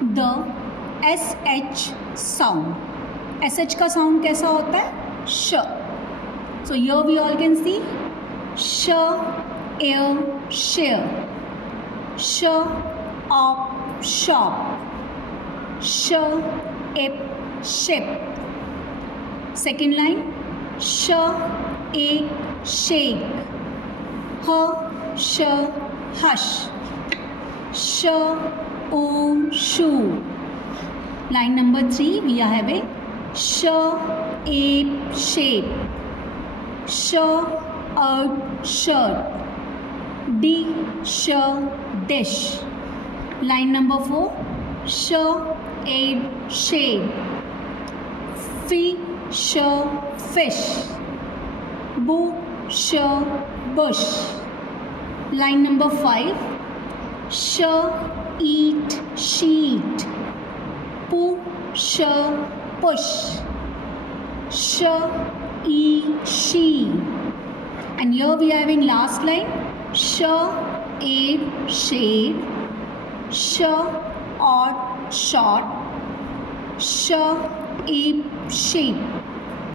the SH sound. SH का sound कैसा होता है? sh. So here we all can see sh, air, share. Sh, op, shop. Sh, ip, ship. Second line, sh, ache, shake. Sh, hush. Sh, o, shoe. Line number 3, we are having sh, ape, shape. Sh, earth, shirt. D, sh, dish. Line number 4, sh, aid, shade. Sh, fish. Sh, bush. Line number 5, sh, eat, sheet. Sh, push. Sh, e, she. And here we are having last line, sh, aid, shade. Sh, odd, short. Sh, ape, sheep.